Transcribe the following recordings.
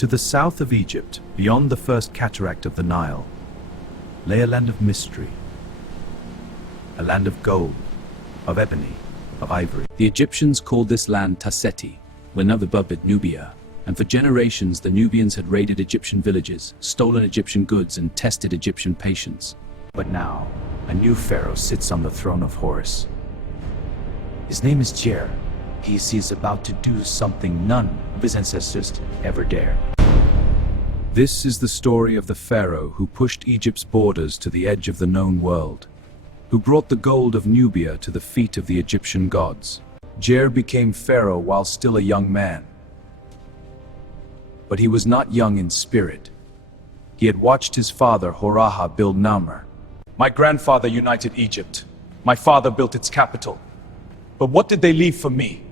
To the south of Egypt, beyond the first cataract of the Nile, lay a land of mystery, a land of gold, of ebony, of ivory. The Egyptians called this land Taseti, when above it Nubia, and for generations the Nubians had raided Egyptian villages, stolen Egyptian goods, and tested Egyptian patience. But now, a new pharaoh sits on the throne of Horus. His name is Djet. He is about to do something none of his ancestors ever dared. This is the story of the pharaoh who pushed Egypt's borders to the edge of the known world, who brought the gold of Nubia to the feet of the Egyptian gods. Djet became pharaoh while still a young man. But he was not young in spirit. He had watched his father Horus build Namur. My grandfather united Egypt. My father built its capital. But what did they leave for me?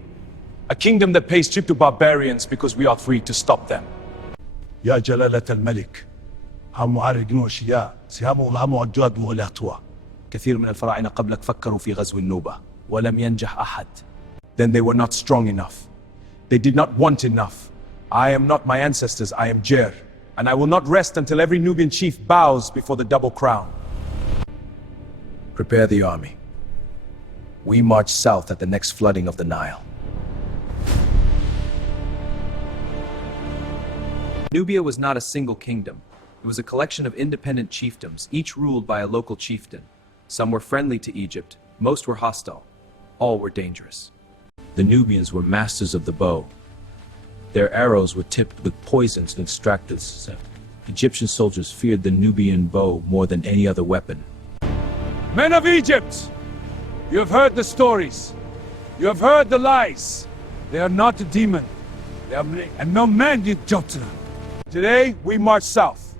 A kingdom that pays tribute to barbarians because we are free to stop them. يا جلالة الملك هم معرقين أشياء سهام العام الجاد والأطوى. كثير من الفراعنة قبلك فكروا في غزو النوبة ولم ينجح أحد. Then they were not strong enough. They did not want enough. I am not my ancestors, I am Djet, and I will not rest until every Nubian chief bows before the double crown. Prepare the army. We march south at the next flooding of the Nile. Nubia was not a single kingdom. It was a collection of independent chiefdoms, each ruled by a local chieftain. Some were friendly to Egypt, most were hostile. All were dangerous. The Nubians were masters of the bow. Their arrows were tipped with poisons to extract the scent. Egyptian soldiers feared the Nubian bow more than any other weapon. Men of Egypt! You have heard the stories. You have heard the lies. They are not a demon. They are and no man did job to them. Today, we march south.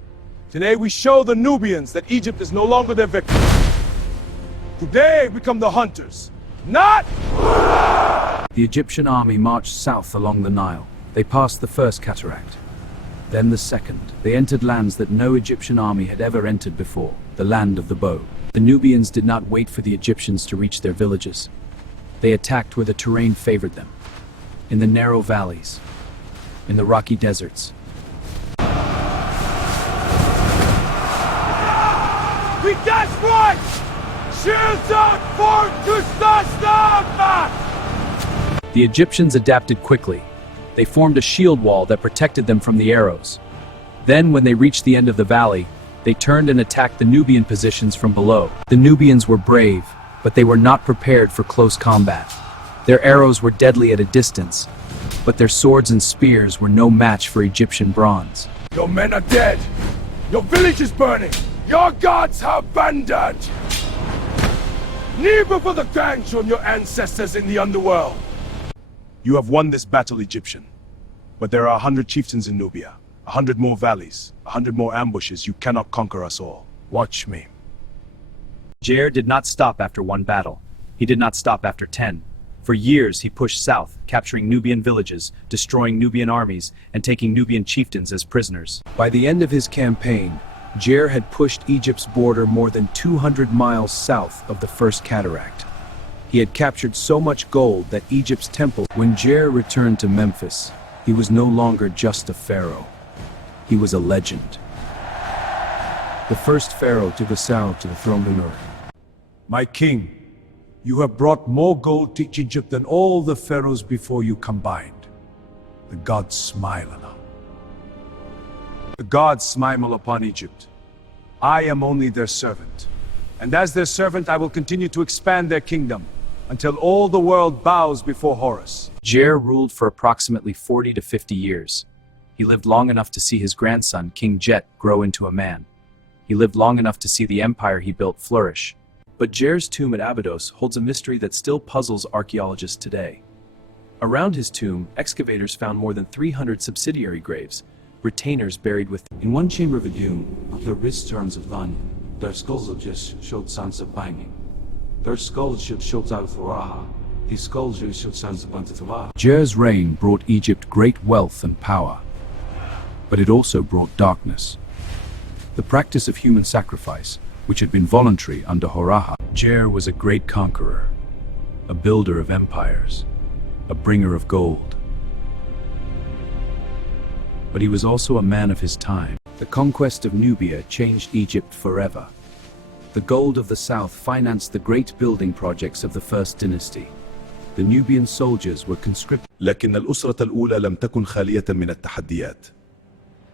Today, we show the Nubians that Egypt is no longer their victim. Today, we become the hunters, not... The Egyptian army marched south along the Nile. They passed the first cataract, then the second. They entered lands that no Egyptian army had ever entered before, the land of the bow. The Nubians did not wait for the Egyptians to reach their villages. They attacked where the terrain favored them, in the narrow valleys, in the rocky deserts. We desperate! Shields out for to stop! The Egyptians adapted quickly. They formed a shield wall that protected them from the arrows. Then, when they reached the end of the valley, they turned and attacked the Nubian positions from below. The Nubians were brave, but they were not prepared for close combat. Their arrows were deadly at a distance, but their swords and spears were no match for Egyptian bronze. Your men are dead! Your village is burning! Your gods have abandoned! Kneel before the gang shown your ancestors in the underworld! You have won this battle, Egyptian. But there are 100 chieftains in Nubia, 100 more valleys, 100 more ambushes. You cannot conquer us all. Watch me. Djet did not stop after one battle. He did not stop after 10. For years he pushed south, capturing Nubian villages, destroying Nubian armies, and taking Nubian chieftains as prisoners. By the end of his campaign, Djet had pushed Egypt's border more than 200 miles south of the first cataract. He had captured so much gold that Egypt's temple. When Djet returned to Memphis, he was no longer just a pharaoh. He was a legend. The first pharaoh to go south to the throne of Earth. My king, you have brought more gold to Egypt than all the pharaohs before you combined. The gods smile on us. The gods smile upon Egypt. I am only their servant. And as their servant, I will continue to expand their kingdom until all the world bows before Horus. Djet ruled for approximately 40 to 50 years. He lived long enough to see his grandson, King Djet, grow into a man. He lived long enough to see the empire he built flourish. But Djet's tomb at Abydos holds a mystery that still puzzles archaeologists today. Around his tomb, excavators found more than 300 subsidiary graves, retainers buried with. In one chamber of a dune, on the wrist arms of Lanya, their skulls just showed signs of banging. Their skulls showed out for Raha. His skulls showed signs of Antithawah. Djet's reign brought Egypt great wealth and power, but it also brought darkness. The practice of human sacrifice, which had been voluntary under Horus. Djet was a great conqueror, a builder of empires, a bringer of gold. but he was also a man of his time. The conquest of Nubia changed Egypt forever. The gold of the south financed the great building projects of the first dynasty. The Nubian soldiers were conscripted. لكن الأسرة الأولى لم تكن خالية من التحديات.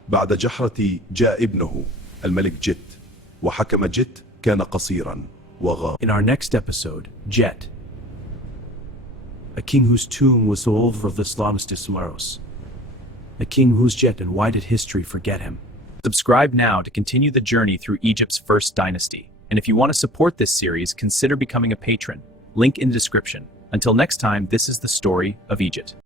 بعد جحرة جاء ابنه الملك جت، وحكم جت كان قصيرا وغار. In our next episode, Djet, a king whose tomb was the over of the Islamistus Pharaohs. A king whose Djet, and why did history forget him? Subscribe now to continue the journey through Egypt's first dynasty. And if you want to support this series, consider becoming a patron. Link in the description. Until next time, this is the story of Egypt.